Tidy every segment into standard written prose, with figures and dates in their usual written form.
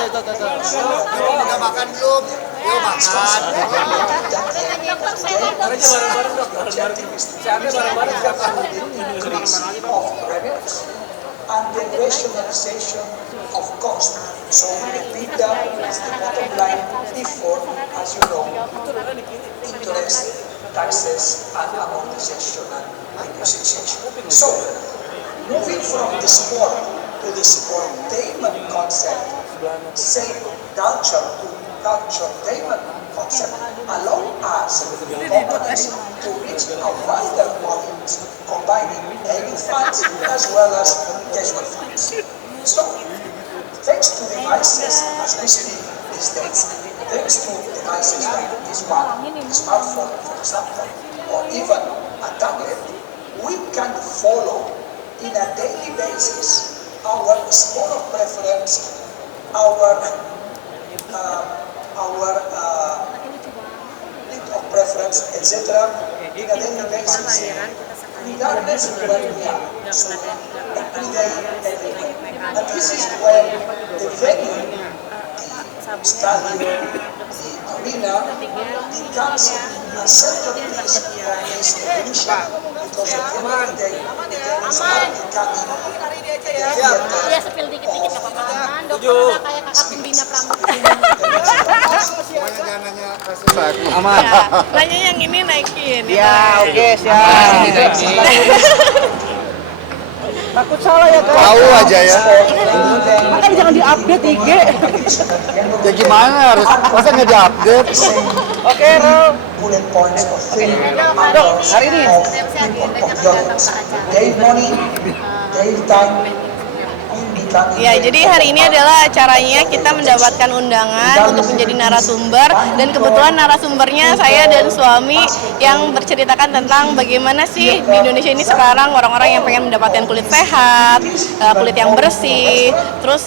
Udah makan belum? Yuk makan. And the rationalization of cost. So EBITDA is the bottom line before, as you know, interest, taxes, and amortization and depreciation. So, moving from the sport to the sportainment concept, say culture to culturetainment concept, allow us companies to reach a wider audience, combining equity funds as well as casual funds. So, thanks to devices as we speak these days, thanks to devices like this one, a smartphone, for example, or even a tablet, we can follow in a daily basis our sport of preference, our league of preference, etc. in a daily basis, regardless of where we are. So, every day, every day. And this is where the venue, the stadium, the arena becomes a centerpiece of this evolution, because at the end of the day, it start becoming the theater. Ya sepil dikit-dikit nggak apa-apa. Aman, dokter udah kayak kakak pembina pramuka. Semuanya jangan nanya kasus. Aman. Ya, nanya yang ini naikin. Ya, oke, siap. Takut salah ya, Kak. Tahu aja ya. Makanya jangan di-update IG. Ya gimana harus? Masa nggak diupdate? Oke, Ro. Bullet points of three. Dok, hari ini Dave money, Dave time, Ya, jadi hari ini adalah acaranya kita mendapatkan undangan untuk menjadi narasumber, dan kebetulan narasumbernya saya dan suami yang berceritakan tentang bagaimana sih di Indonesia ini sekarang orang-orang yang pengen mendapatkan kulit sehat, kulit yang bersih, terus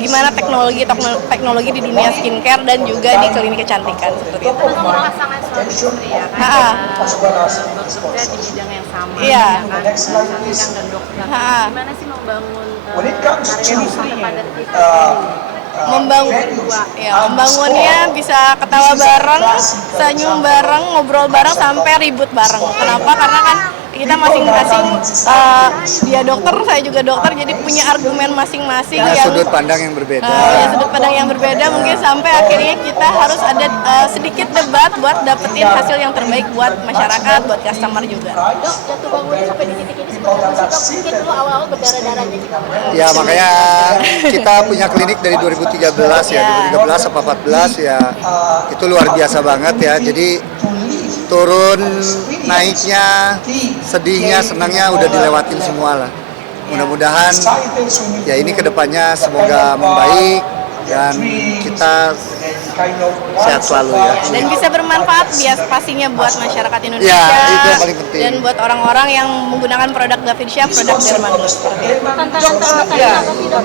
gimana teknologi di dunia skincare dan juga di klinik kecantikan seperti itu. Pasangan suami istri ya kan, bekerja di bidang yang sama, Iya. ya kan, kecantikan dan dokter. Gimana sih membangun karya ini pada titik membangunnya bisa ketawa bareng, senyum bareng, ngobrol bareng, sampai ribut bareng. Kenapa? Karena kan kita masing-masing, dia dokter, saya juga dokter, jadi punya argumen masing-masing yang Sudut pandang yang berbeda. sudut pandang yang berbeda, mungkin sampai akhirnya kita harus ada sedikit debat buat dapetin hasil yang terbaik buat masyarakat, buat customer juga. Dok, jatuh bangunnya sampai di titik ini seperti apa sih, Dok? Mungkin dulu awal-awal berdarah-darahnya juga. Ya makanya kita punya klinik dari 2013 ya, 2013 apa 14 ya, itu luar biasa banget ya. Jadi turun naiknya, sedihnya, senangnya udah dilewatin semua lah. Mudah-mudahan ya ini kedepannya semoga membaik dan kita sehat selalu ya. Dan bisa bermanfaat pastinya buat masyarakat Indonesia, Ya, itu yang paling penting. dan buat orang-orang yang menggunakan produk Davidsya, produk Derman. Tantangan terbesarnya Ya, apa sih, Dok?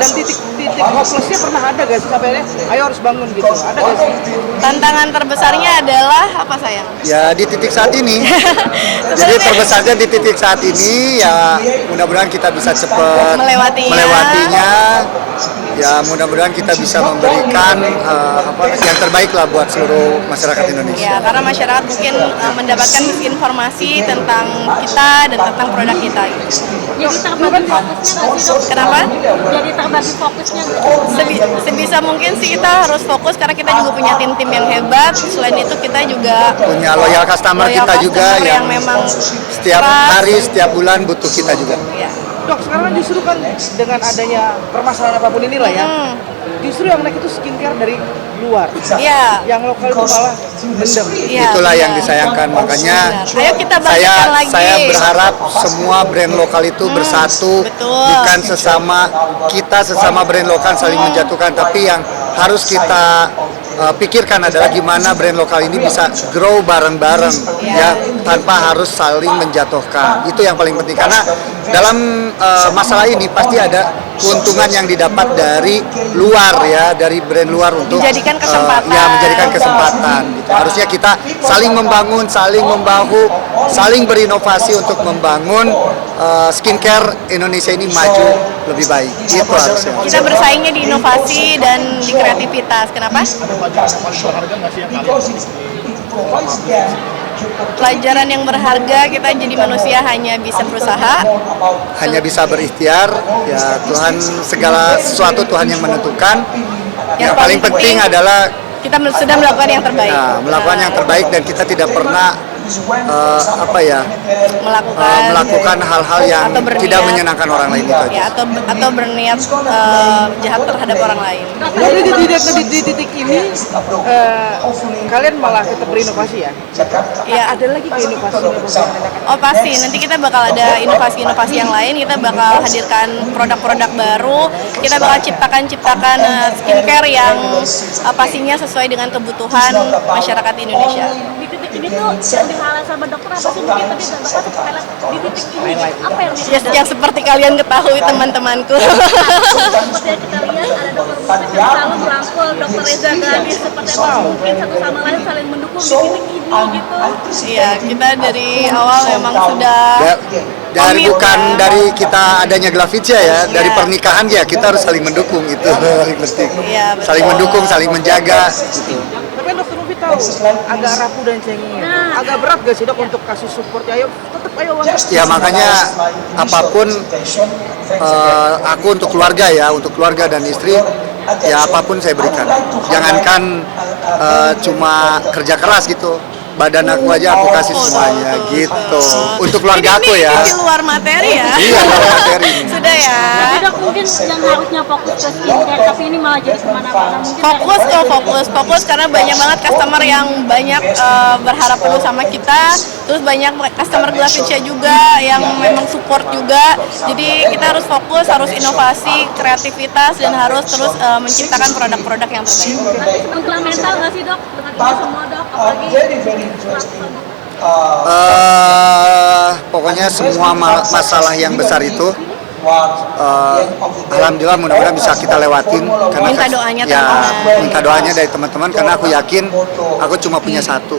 dan titik hopelessnya pernah ada gak sih sampai ayo harus bangun gitu? Ada gak sih? Tantangan terbesarnya adalah apa, sayang? Ya di titik saat ini. Jadi terbesarnya di titik saat ini ya, mudah-mudahan kita bisa cepat melewatinya. Ya mudah-mudahan kita bisa memberikan yang terbaik lah buat seluruh masyarakat Indonesia. Ya, karena masyarakat mungkin mendapatkan informasi tentang kita dan tentang produk kita. Gitu. Jadi terbagi fokusnya nggak sih, Dok? Kenapa? Jadi terbagi fokusnya nggak? Sebisa mungkin sih kita harus fokus karena kita juga punya tim-tim yang hebat. Selain itu kita juga Punya loyal customer kita juga yang memang setiap keras. hari, setiap bulan butuh kita juga. Ya. Dok, sekarang justru kan dengan adanya permasalahan apapun inilah ya, justru yang naik itu skincare dari luar. Iya. Yang lokal itu malah mendem. Iya, Itulah yang benar. disayangkan, makanya Ayo kita bangkitkan lagi. saya berharap semua brand lokal itu bersatu, betul. bukan sesama brand lokal saling menjatuhkan, tapi yang harus kita pikirkan adalah gimana brand lokal ini bisa grow bareng-bareng ya, tanpa harus saling menjatuhkan. Itu yang paling penting, karena dalam masalah ini pasti ada keuntungan yang didapat dari luar ya, dari brand luar untuk Menjadikan kesempatan. menjadikan kesempatan gitu. Harusnya kita saling membangun, saling membahu saling berinovasi untuk membangun skincare Indonesia ini maju lebih baik. Gitu harusnya. Kita bersaingnya di inovasi dan di kreativitas. Kenapa? Pelajaran yang berharga, kita jadi manusia hanya bisa berusaha, Hanya bisa berikhtiar, ya Tuhan segala sesuatu Tuhan yang menentukan. Yang paling penting adalah kita sudah melakukan yang terbaik. melakukan yang terbaik dan kita tidak pernah melakukan hal-hal yang atau berniat, tidak menyenangkan orang lain itu aja. ya, atau berniat jahat terhadap orang lain. Jadi di titik ini kalian malah tetap berinovasi ya? Ya, Ada lagi ke inovasi oh pasti. Nanti kita bakal ada inovasi-inovasi yang lain. Kita bakal hadirkan produk-produk baru. Kita bakal ciptakan skincare yang pastinya sesuai dengan kebutuhan masyarakat Indonesia. Di titik ini tuh yang dihalang sama dokter apa sih mungkin tadi Bapak sempat highlight di titik ini apa yang Yang seperti kalian ketahui teman-temanku. seperti yang kita lihat ada dokter Musik yang selalu merangkul dokter Reza Gadis seperti apa mungkin satu sama lain saling mendukung di titik ini gitu. Iya, kita dari awal memang sudah Dari kita adanya Glavicia ya, dari pernikahan ya kita harus saling mendukung, itu paling penting. Iya, betul. Saling mendukung, saling menjaga gitu. Tapi dokter Novi tahu agak rapuh dan cengeng. Agak berat gak sih dok untuk kasih support? Ayo tetap ayo. Ya makanya apapun aku untuk keluarga dan istri, ya apapun saya berikan. Jangankan cuma kerja keras gitu, badan aku aja aku kasih semuanya gitu. Untuk keluarga aku ya. Ini luar materi ya. Iya, luar materi. Sudah ya. Tapi dok mungkin yang harusnya fokus ke skincare tapi ini malah jadi kemana-mana mungkin Fokus karena banyak banget customer yang banyak berharap penuh sama kita. Terus banyak customer Glavicia juga yang memang support juga. Jadi kita harus fokus, harus inovasi, kreativitas dan harus terus menciptakan produk-produk yang terbaik. nanti sebetulnya mental nggak sih dok dengan ini semua dok apalagi Pokoknya semua masalah yang besar itu alhamdulillah mudah-mudahan bisa kita lewatin karena Minta doanya ya teman-teman. minta doanya dari teman-teman karena aku yakin aku cuma punya satu,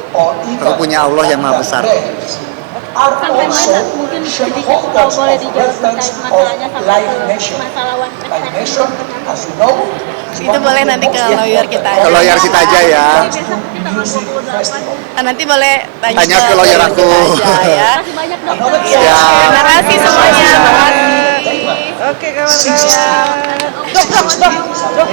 aku punya Allah yang maha besar. sampai mana mungkin sedikit kalau boleh dijawab terkait masalahnya sampai ke masalah one percent. Itu boleh nanti ke lawyer kita aja. Ke lawyer kita aja ya. Besok di tanggal 28. Nanti boleh Tanya ke lawyer aku. kita aja, ya. Terima kasih banyak dokter. Ya. Terima kasih semuanya. Terima kasih. Oke kawan-kawan. Dok.